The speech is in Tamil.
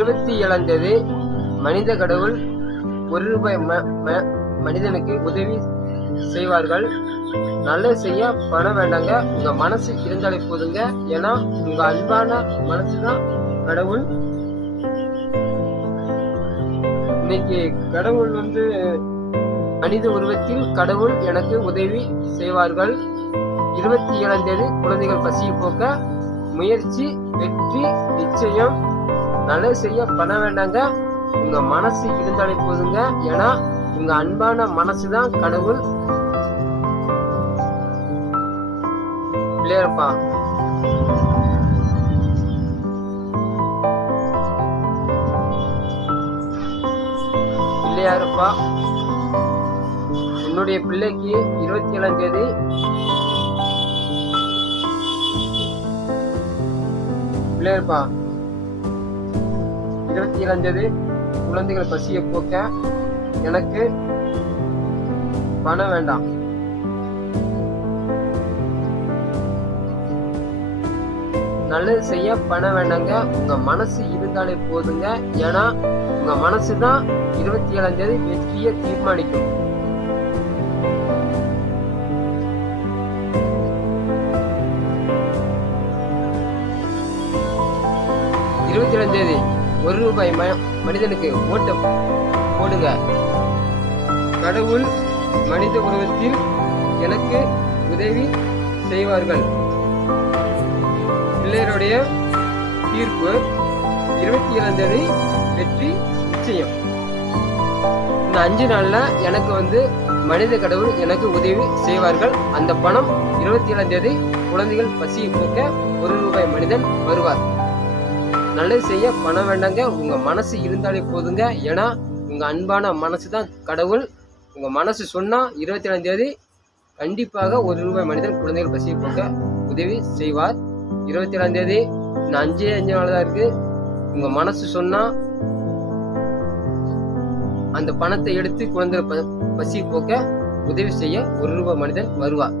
27ஆம் தேதி மனித கடவுள் ₹1 மனிதனுக்கு உதவி செய்வார்கள். நல்லது செய்ய பணம் வேண்டாங்க, உங்க மனசு இருந்தாலே போதுங்க. ஏன்னா உங்க அன்பான மனசுதான் கடவுள். இன்னைக்கு கடவுள் மனித உருவத்தில் கடவுள் எனக்கு உதவி செய்வார்கள். 27ஆம் தேதி குழந்தைகள் பசியை போக்க முயற்சி வெற்றி நிச்சயம். நல்லது செய்ய பணம் வேண்டாங்க, உங்க மனசு இருந்தாலே போதுங்க. ஏன்னா உங்க அன்பான மனசுதான் கடவுள். பிள்ளையாரப்பா, பிள்ளையாரப்பா, என்னுடைய பிள்ளைக்கு 27ஆம் தேதி பிள்ளையாரப்பா 27ஆம் தேதி குழந்தைகள் பசியை போக்க எனக்கு பணம் வேண்டாம். நல்லது செய்ய பணம் வேண்டாங்க, உங்க மனசு இருந்தாலே போதுங்க. ஏன்னா உங்க மனசுதான் 27ஆம் தேதி வெற்றியை தீர்மானிக்கும். தேதி ₹1 மனிதனுக்கு ஓட்டு போடுங்க. கடவுள் மனித உருவத்தில் எனக்கு உதவி செய்வார்கள். பிள்ளையருடைய தீர்ப்பு 27ஆம் தேதி வெற்றி நிச்சயம். இந்த 5 நாள்ல எனக்கு மனித கடவுள் எனக்கு உதவி செய்வார்கள். அந்த பணம் 27ஆம் தேதி குழந்தைகள் பசியை போக்க ₹1 மனிதன் வருவார். நல்லது செய்ய பணம் வேண்டாங்க, உங்க மனசு இருந்தாலே போதுங்க. ஏன்னா உங்க அன்பான மனசுதான் கடவுள். உங்க மனசு சொன்னா 27ஆம் தேதி கண்டிப்பாக ₹1 மனிதன் குழந்தைகள் பசியை போக்க உதவி செய்வார். 27ஆம் தேதி இந்த 5 நாள் தான் இருக்கு. உங்க மனசு சொன்னா அந்த பணத்தை எடுத்து குழந்தைகள் பசியை போக்க உதவி செய்ய ₹1 மனிதன் வருவார்.